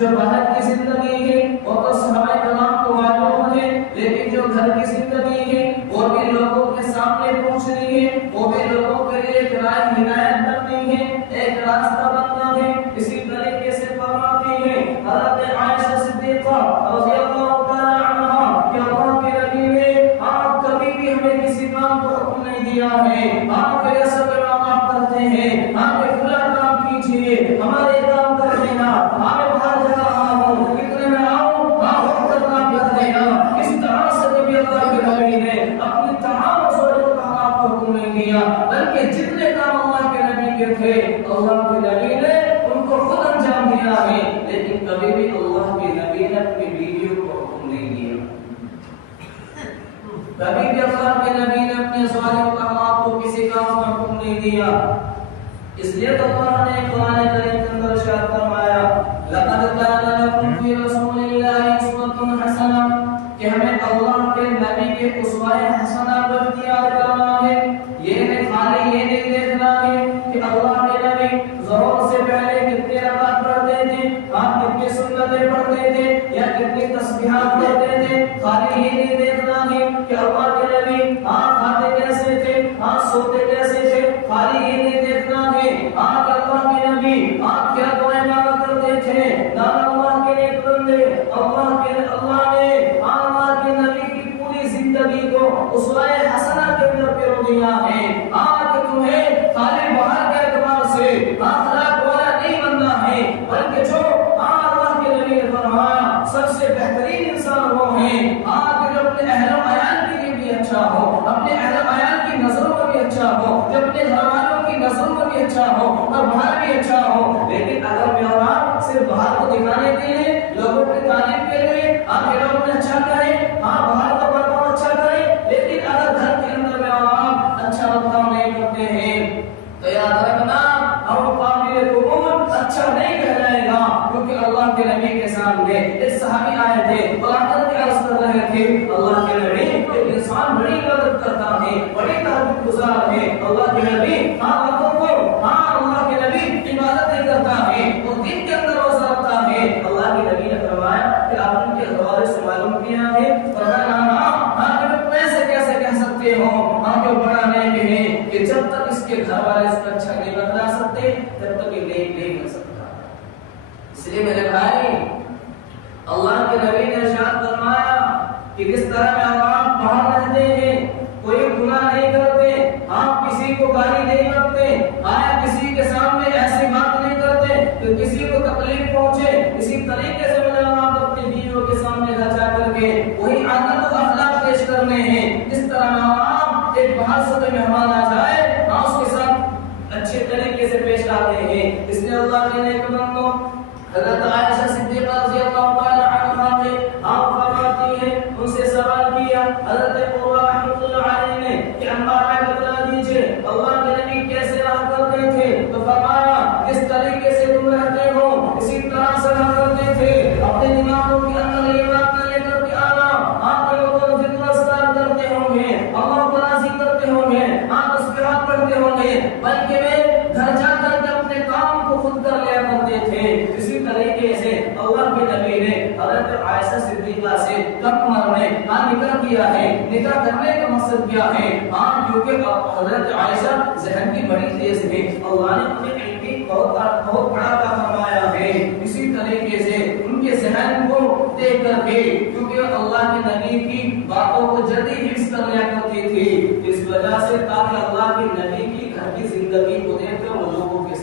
جو باہر کی زندگی ہے وہ تو صحابہ کرام کو معلوم ہے، لیکن جو گھر کی زندگی ہے وہ بھی لوگوں کے سامنے پہنچنی ہے، وہ بھی لوگوں کے لیے ایک راہ ہدایت کرنی ہے، ایک راستہ بننا ہے۔ اسی طریقے سے فرماتی ہے حضرت عائشہ صدیقہ رضی اللہ تعالی عنہا کہ اللہ کے نبی نے آپ کبھی بھی ہمیں کسی کام کو حکم نہیں دیا ہے، آپ کے سب آپ کرتے ہیں، آپ کھلا کام کیجیے، ہمارے کام کر دینا، ہمیں باہر جا رہا ہوں کتنے میں آؤں آپ کا کام کر دینا۔ اس طرح سے کبھی اللہ کے نبی نے اپنی تمام رسولوں کا آپ کو حکم نہیں دیا، بلکہ جتنے کام اللہ کے نبی کے تھے اللہ کے نبی نے ان کو خود انجام دیا ہے، لیکن کبھی بھی اللہ کے نبی نے اپنی بیویوں کو حکم نہیں دیا۔ کبھی بھی اللہ کے نبی نے اپنے ازواج مطہرات کو کسی کام کا حکم نہیں دیا۔ اس لیے تو اللہ نے قرآن کریم کے اندر ارشاد فرمایا لقد كان لكم في رسول الله اسوة حسنة کہ ہمیں اللہ کے نبی کے اسوہ حسنہ پر اختیار کرنا ہے۔ یہ نہیں خالی یہ نہیں دیکھنا ہے کہ اللہ کے نبی ظہر سے پہلے کتنے رکعت پڑھتے تھے، آپ کتنی سنتیں پڑھتے تھے یا کتنی تسبیحات پڑھتے تھے، خالی یہ نہیں دیکھنا ہے کہ اللہ کے نبی آپ کھاتے کیسے تھے، آپ سوتے کیسے تھے، خالی یہ نہیں دیکھنا ہے آپ اللہ کے نبی آپ کیا دعائیں مانگا کرتے تھے۔ اللہ کے نیک بندے اللہ نے اللہ کے نبی کی پوری زندگی کو اسوہ حسنہ کے اندر پیرو دیا ہے۔ آج تمہیں خالی باہر کے اعتبار سے اخلاق والا نہیں بننا ہے، بلکہ جو اللہ کے نبی نے فرمایا سب سے بہترین انسان وہ ہیں آپ جو اپنے اہل و عیال کے لیے بھی اچھا ہو، اپنے اہل و عیال کی نظروں میں بھی اچھا ہو، جو اپنے گھر والوں کی نظروں میں بھی اچھا ہو اور باہر بھی اچھا ہو۔ لیکن اگر معیار صرف باہر کو دکھانے کے لیے، لوگوں کی تعریف کے لیے آپ کے لوگوں میں اچھا کریں، ہاں باہر کا برتاؤ اچھا کریں، لیکن اگر گھر کے اندر میں آپ اچھا برتاؤ نہیں کرتے ہیں تو یاد رکھنا اور قابل قبول اچھا نہیں کہلائے گا، کیونکہ اللہ کے نبی کے سامنے ایک صحابی آئے تھے اور آخر کے عرض کر رہے تھے اللہ کے نبی ایک انسان بڑی عبادت کرتا ہے، بڑی تہجد گزار ہے، اللہ کے نبی اللہ کے نبی عبادت نہیں کرتا ہے، وہ دن کے اندر روزہ رکھتا ہے۔ اللہ کے نبی نے فرمایا کہ آپ ان کے حوالے سے معلوم کیا ہے، آپ ایسے کیسے کہہ سکتے ہو، آپ کو بڑا نیک ہے کہ جب تک اس کے گھر والے اس کا اچھا نہیں بتلا سکتے تب تک یہ نیک نہیں ہو سکتا۔ اس لیے میرے بھائی اللہ کے نبی نے ارشاد فرمایا کہ جس طرح میں آپ باہر رہتے ہیں کوئی گناہ نہیں کرتے، آپ کسی کو گالی نہیں کرتے، آپ کسی کے سامنے ایسی بات نہیں کرتے کہ کسی کو تکلیف پہنچے، اسی طریقے سے میں آپ اپنی بیویوں کے سامنے گھر جا کر کے وہی عادت و اخلاق پیش کرنے ہیں جس طرح آپ ایک باہر سے مہمان آ جائے آپ اس کے ساتھ اچھے طریقے سے پیش آتے ہیں۔ اس لیے اللہ کے نیک بندوں حضرت عائشہ صدیقہ رضی اللہ تعالی عنہا نے آپ فرماتی ہیں ان سے سوال کیا حضرت عمر رحمۃ اللہ علیہ نے کہ ہمارا بتا دیجئے اللہ کے نبی کیسے رہا کرتے تھے، تو فرمایا جس طریقے سے تم رہتے ہو اسی طرح سے رہا کرتے تھے، اپنے دماغوں کے اندر یہ بات نہ لے کر کے آنا آپ لوگوں کو ذکر اذکار کرتے ہوں گے، اللہ کو راضی کرتے ہوں گے، آپ تسبیحات پڑھتے ہوں گے، بلکہ وہ گھر جا کر کے اپنے کام کو خود کر لیا کرتے تھے۔ اسی طریقے سے اللہ کے نبی نے حضرت عائشہ صدیقہ سے کم عمر میں نکاح کیا ہے۔ نکاح کرنے کا مقصد کیا ہے؟ کیونکہ حضرت عائشہ ذہن کی بڑی تیز ہے، اللہ نے انہیں علم کی بہت بڑا عطا فرمایا ہے۔ اسی طریقے سے ان کے ذہن کو دیکھ کر کے کیونکہ اللہ کے نبی کی باتوں کو جلدی حفظ کر لیا کرتی تھی، اس وجہ سے تاکہ اللہ کے نبی کی گھر کی زندگی کو دیکھ کر وہ لوگوں کے